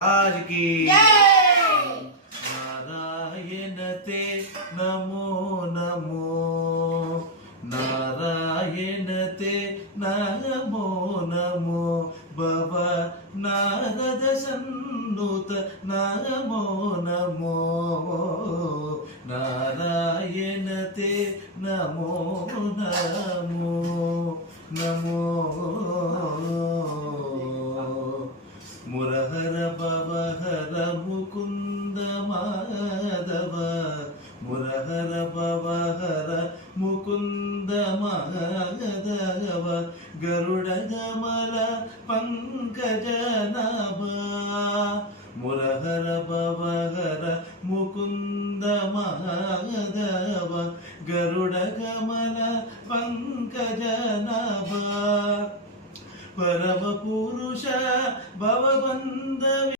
आज की नारायण ते नमो नमो नारायण ते नमो नमो भव नारद सन्नुत नमो नमो नारायण ते नमो नमो नमो मुरहर भवहर मुकुंद माधव मुरहर भवहर मुकुंद माधव गरुड़ गमल पंकज नाभ मुरहर भवहर मुकुंद माधव गरुड़ गमल पंकज नाभ परम पुरुष भवबंध